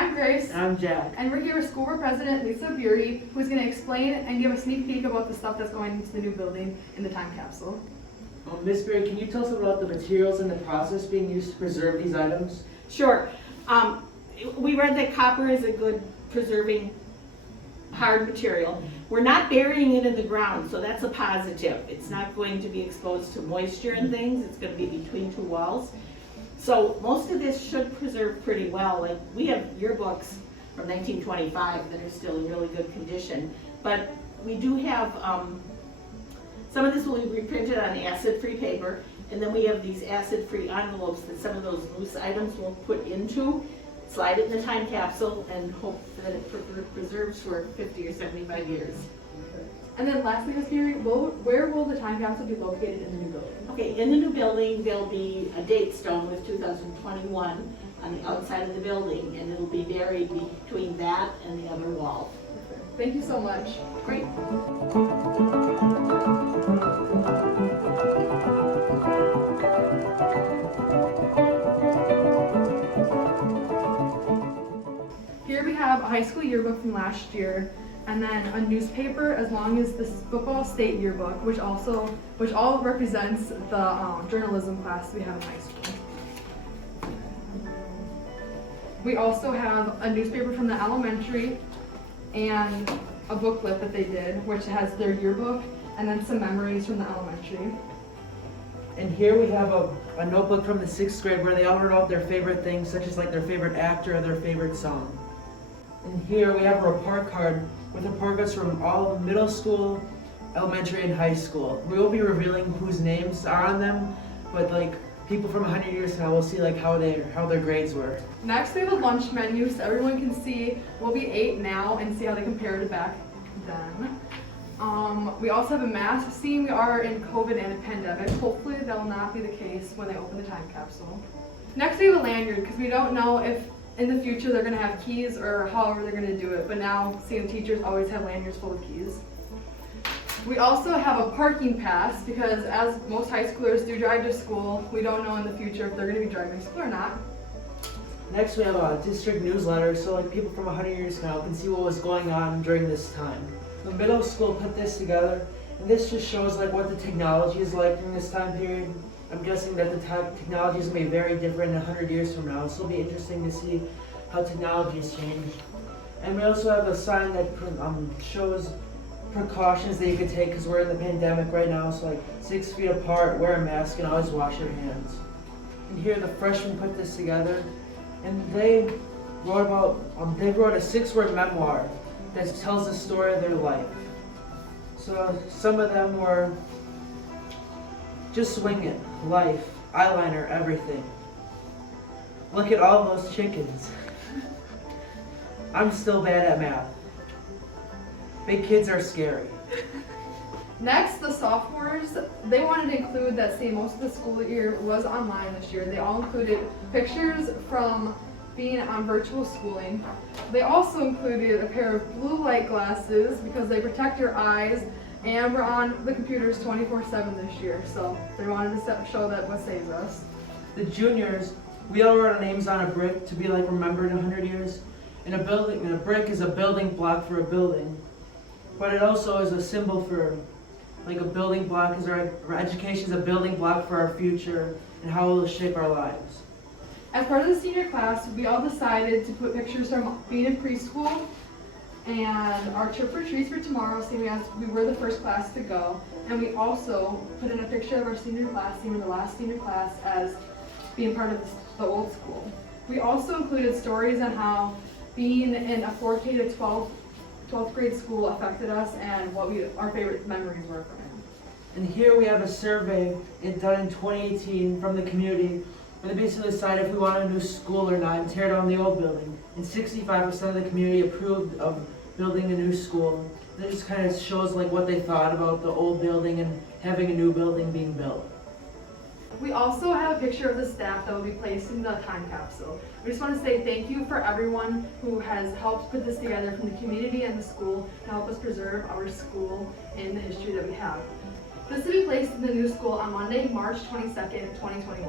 I'm Grace. I'm Jack. And we're here with School Board President Lisa Bury, who's going to explain and give a sneak peek about the stuff that's going into the new building in the time capsule. Ms. Bury, can you tell us about the materials and the process being used to preserve these items? Sure. We read that copper is a good preserving hard material. We're not burying it in the ground, so that's a positive. It's not going to be exposed to moisture and things. It's going to be between two walls. So most of this should preserve pretty well. Like, we have yearbooks from 1925 that are still in really good condition, but we do have some of this will be reprinted on acid-free paper, and then we have these acid-free envelopes that some of those loose items will put into, slide it in the time capsule, and hope that it preserves for 50 or 75 years. And then lastly, Ms. Bury, where will the time capsule be located in the new building? Okay, in the new building, there'll be a date stone with 2021 on the outside of the building, and it'll be buried between that and the other wall. Thank you so much. Great. Here we have a high school yearbook from last year, and then a newspaper as long as the football state yearbook, which all represents the journalism class we have in high school. We also have a newspaper from the elementary and a booklet that they did, which has their yearbook and then some memories from the elementary. And here we have a notebook from the 6th grade where they all wrote out their favorite things, such as like their favorite actor or their favorite song. And here we have a report card with report cards from all middle school, elementary, and high school. We will be revealing whose names are on them, but like people from 100 years now will see like how their grades were. Next, we have a lunch menu so everyone can see what we ate now and see how they compare to back then. We also have a mask. Seeing we are in COVID and a pandemic, hopefully that will not be the case when they open the time capsule. Next, we have a lanyard because we don't know if in the future they're going to have keys or however they're going to do it, but now seeing teachers always have lanyards full of keys. We also have a parking pass because as most high schoolers do drive to school, we don't know in the future if they're going to be driving to school or not. Next we have a district newsletter so like people from 100 years now can see what was going on during this time. The middle school put this together, and this just shows like what the technology is like during this time period. I'm guessing that the technology is going to be very different 100 years from now, so it'll be interesting to see how technology has changed. And we also have a sign that shows precautions that you could take because we're in the pandemic right now, so like 6 feet apart, wear a mask, and always wash your hands. And here the freshmen put this together, and they wrote a 6-word memoir that tells the story of their life. So some of them were just swing it, life, eyeliner, everything. Look at all those chickens. I'm still bad at math. Big kids are scary. Next, the sophomores, they wanted to include that most of the school year was online this year. They all included pictures from being on virtual schooling. They also included a pair of blue light glasses because they protect your eyes, and we're on the computers 24/7 this year, so they wanted to show that what saves us. The juniors, we all wrote our names on a brick to be like remembered in 100 years. And a brick is a building block for a building. But it also is a symbol for like a building block, because our education is a building block for our future and how it will shape our lives. As part of the senior class, we all decided to put pictures from being in preschool and our trip for trees for tomorrow, seeing as we were the first class to go. And we also put in a picture of our senior class, seeing the last senior class as being part of the old school. We also included stories on how being in a 4K to 12th grade school affected us and what our favorite memories were from it. And here we have a survey done in 2018 from the community where they basically decided if we want a new school or not and tear down the old building. And 65% of the community approved of building a new school. This just kind of shows like what they thought about the old building and having a new building being built. We also have a picture of the staff that will be placed in the time capsule. We just want to say thank you for everyone who has helped put this together from the community and the school to help us preserve our school and the history that we have. This will be placed in the new school on Monday, March 22nd, 2021.